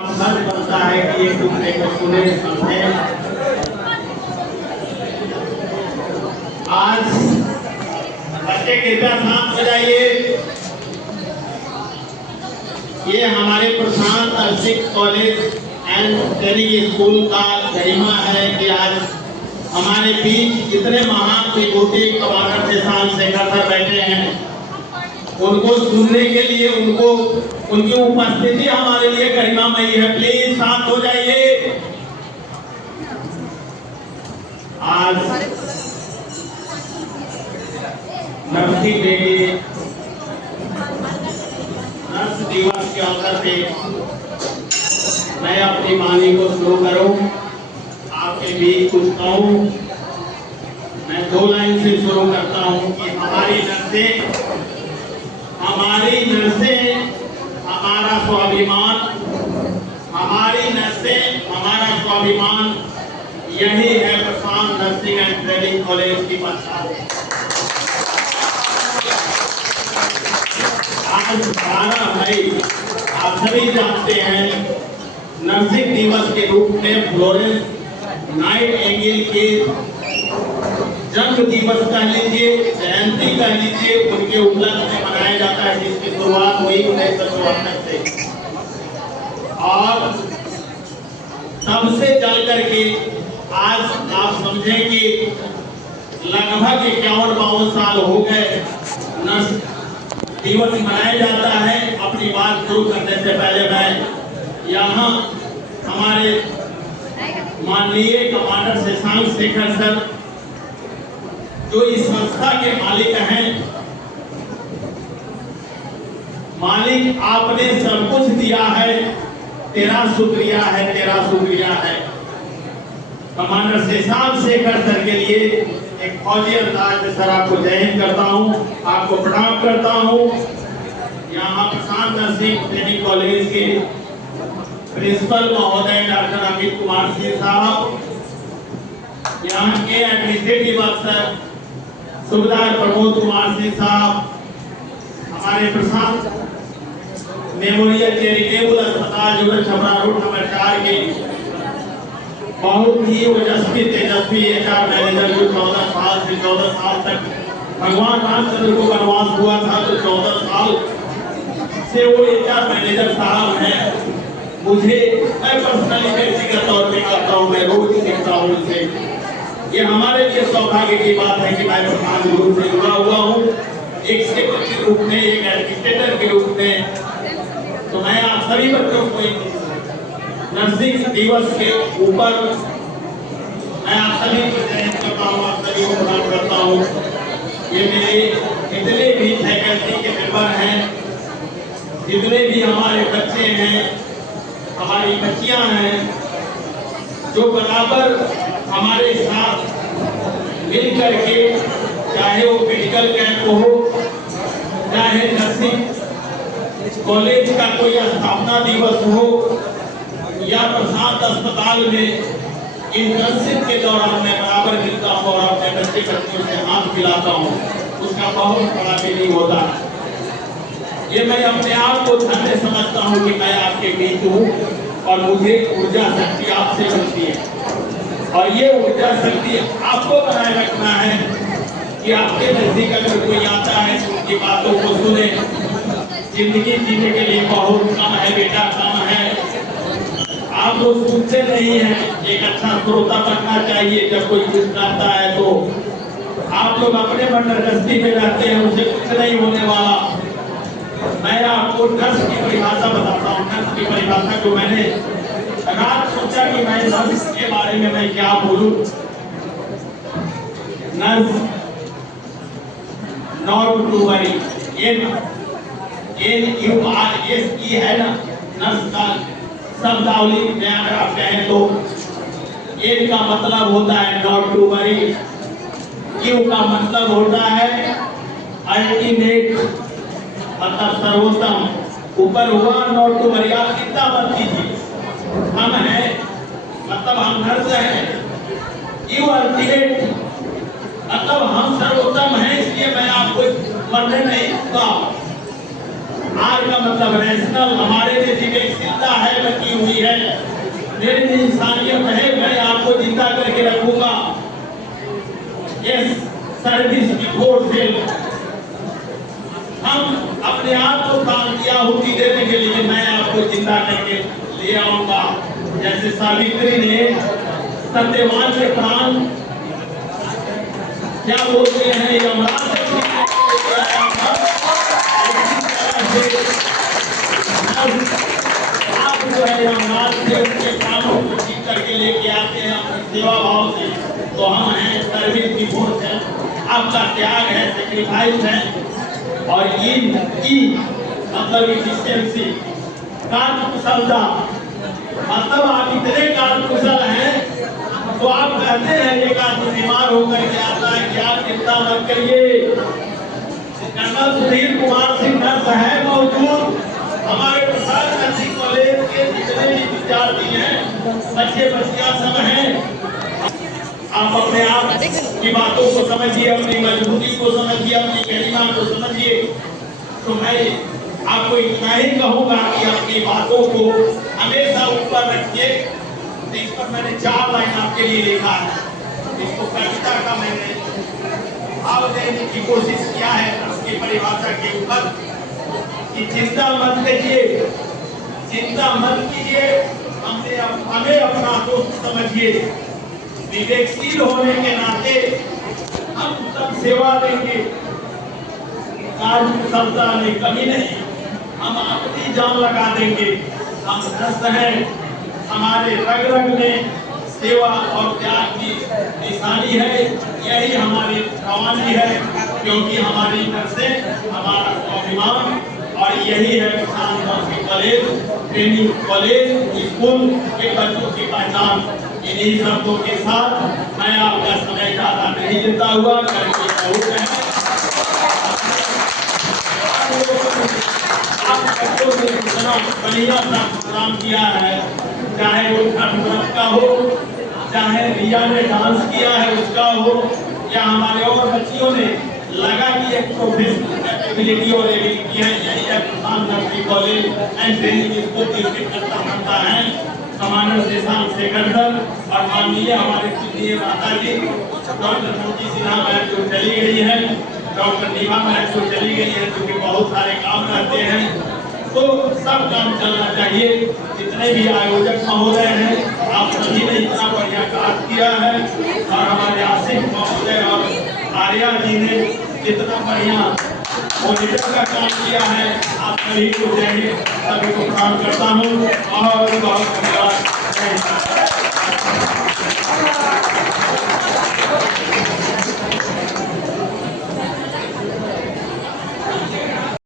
फर्ज बनता है कि एक दूसरे को सुने समझे। आज बच्चे कृपया शांत हो जाइए। ये हमारे Prashant nursing college and training school का गरिमा है कि आज हमारे बीच इतने महान विभूति कमांडर प्रशांत शेखर सर बैठे हैं। उनको सुनने के लिए उनकी उपस्थिति हमारे लिए गरिमामयी है। प्लीज शांत हो जाइए। आज नर्सिंग डे, नर्स दिवस के अवसर पे मैं अपनी वाणी को शुरू करूं, आपके बीच कुछ कहूं। मैं 2 लाइन से शुरू करता हूं कि हमारी नर्सें हमारा स्वाभिमान, हमारी नर्सें हमारा स्वाभिमान। यही है Prashant nursing and training college की पहचान। आज 12 मई आप सभी जानते हैं नर्सिंग दिवस के रूप में फ्लोरेंस नाइटिंगेल के जन्म दिवस कह लीजिए, जयंती कह लीजिए, उनके उपलक्ष्य में मनाया जाता है, जिसकी शुरुआत हुई 1974 से। और तब से चल करके आज आप समझें कि लगभग 51-52 साल हो गए नर्स दिवस मनाया जाता है। अपनी बात शुरू करने से पहले मैं यहाँ हमारे माननीय कमांडर प्रशांत शेखर सर जो इस संस्था के मालिक हैं, मालिक आपने सब कुछ दिया है, तेरा शुक्रिया है, तेरा शुक्रिया है। कमांडर प्रशांत शेखर सर के लिए एक फौजी अंदाज में सर आपको जय हिंद करता हूं, आपको प्रणाम करता हूं। यहाँ प्रशांत नर्सिंग ट्रेनिंग कॉलेज के प्रिंसिपल महोदय डॉक्टर अमित कुमार सिंह साहब, यहाँ के एडमिनिस्ट्रेटिव अफसर सुबेदार प्रमोद कुमार सिंह साहब, हमारे प्रशांत मेमोरियल चैरिटेबल अस्पताल जो छपरा रोड नंबर 4 के बहुत ही ओजस्वी तेजस्वी HR मैनेजर जो 14 साल से 14 साल तक भगवान रामचंद्र को वनवास हुआ था, तो 14 साल से वो HR मैनेजर साहब हैं। मुझे मैं पर्सनली व्यक्तिगत तौर पे कहता हूँ, मैं रोज सीखता हूँ उनसे। ये हमारे लिए सौभाग्य की बात है कि मैं प्रधान गुरु से जुड़ा हुआ हूँ, एक सेवक के रूप में, एक एडमिनिस्ट्रेटर के रूप में। तो मैं आप सभी बच्चों को नर्सिंग दिवस के ऊपर मैं आप सभी को जय हिंद करता हूँ, आप सभी को प्रणाम करता हूँ। ये मेरे जितने भी फैकल्टी के मेंबर हैं, जितने भी हमारे बच्चे हैं, हमारी बच्चियां हैं, जो बराबर हमारे साथ मिल करके, चाहे वो मेडिकल कैंप हो, चाहे नर्सिंग कॉलेज का कोई स्थापना दिवस हो, या प्रशांत अस्पताल में इंटर्नशिप के दौरान मैं बराबर मिलता हूँ और अपने बच्चों से हाथ मिलाता हूँ, उसका बहुत बड़ा मीनिंग होता है। ये मैं अपने आप को धन्य समझता हूँ कि मैं आपके बीच हूँ और मुझे ऊर्जा शक्ति आपसे मिलती है। और ये ऊर्जा शक्ति आपको बनाए रखना है कि आपके नजदीक अगर कोई आता है तो उनकी बातों को सुने। जिंदगी जीने के लिए बहुत कम है बेटा, कम है। आप लोग सुनते नहीं हैं, एक अच्छा श्रोता बनना चाहिए। जब कोई कुछ करता है तो आप लोग अपने बंदोबस्ती में रहते हैं, उसे कुछ नहीं होने वाला। मैं आपको नर्स की परिभाषा बताता हूँ। नर्स की परिभाषा को मैंने रात सोचा कि मैं नर्स के बारे में मैं क्या बोलूं। Nurse not to worry, NURSE है ना, नर्स का शब्दावली में अगर आप कहें तो N का मतलब होता है नॉट टू वरी, Q का मतलब होता है अल्टीमेट, मतलब सर्वोत्तम। ऊपर हुआ नॉट टू वरी, आप चिंता मत कीजिए, हम हैं, मतलब हम नर्स हैं। यू अल्टीमेट मतलब हम सर्वोत्तम हैं, इसलिए मैं आपको मरने नहीं दूंगा। आर का मतलब रैशनल, हमारे में विवेकशीलता है, बची हुई है, मेरे में इंसानियत है, मैं आपको जिंदा करके रखूंगा। Yes, service before self. हम अपने आप को प्राण की आहुति दे देंगे, लेकिन मैं आपको जिंदा करके ले आऊंगा। जैसे सावित्री ने सत्यवान के प्राण क्या बोलते हैं, यमराज आप जो है यमराज से उनके प्राणों को ठीक करके लेके आते हैं अपनी सेवा भाव से। तो हम हैं सर्विस बिफोर सेल्फ, आपका त्याग है, सेक्रीफाइस है। और ये मतलब इफिशिएंसी, कार्यकुशलता, मतलब आप इतने कार्यकुशल हैं तो आप कहते हैं एक आदमी बीमार होकर के आता है कि आप चिंता मत करिए, कर्नल सुधीर कुमार सिंह नर्स है मौजूद, हमारे प्रसाद नर्सिंग कॉलेज के जितने भी विद्यार्थी हैं, बच्चे बच्चियां सब हैं। आप अपने आप की बातों को समझिए, अपनी मजबूती को समझिए, अपनी गरिमा को समझिए। तो मैं आपको इतना ही कहूंगा कि अपनी बातों को हमेशा ऊपर रखिए। इस पर मैंने 4 लाइन आपके लिए लिखा है, इसको कविता का मैंने भाव देने की कोशिश किया है उसकी परिभाषा के ऊपर कि चिंता मत कीजिए, चिंता मत कीजिए, हमें अपना दोस्त समझिए, विवेकशील होने के नाते हम सब सेवा देंगे, कार्यकुशलता में कमी नहीं, हम अपनी जान लगा देंगे। हम स्वस्थ हैं, हमारे रग रग में सेवा और त्याग की निशानी है, यही हमारी रवानी है, क्योंकि हमारी तरफ से हमारा स्वाभिमान, और यही है Prashant nursing college, training college, school के बच्चों की पहचान। इन्हीं शब्दों के साथ मैं आपका समय ज्यादा नहीं देता हुआ करके आप बच्चों ने इतना बढ़िया सा प्रोग्राम किया है, चाहे वो छठ व्रत का हो, चाहे रिया ने डांस किया है उसका हो, या हमारे और बच्चियों ने लगा कि एक प्रोफेशनल कैपेबिलिटी और एबिलिटी है, यही है Prashant nursing college and training school की करता बनता है। कमांडर शेषांक शेखर सर और माननीय हमारे पूजनीय माता जी डॉक्टर मोती सिन्हा मैम जो चली गई है, डॉक्टर नीमा मैम जो चली गई है, क्योंकि बहुत सारे काम रहते हैं, तो सब काम चलना चाहिए। जितने भी आयोजक महोदय हैं, आप सभी ने इतना बढ़िया काम किया है, और हमारे आसिफ महोदय और आर्या जी ने कितना बढ़िया मॉनिटर का काम किया है। आप सभी को जय हिंद, सभी को प्रणाम करता हूँ और बहुत धन्यवाद।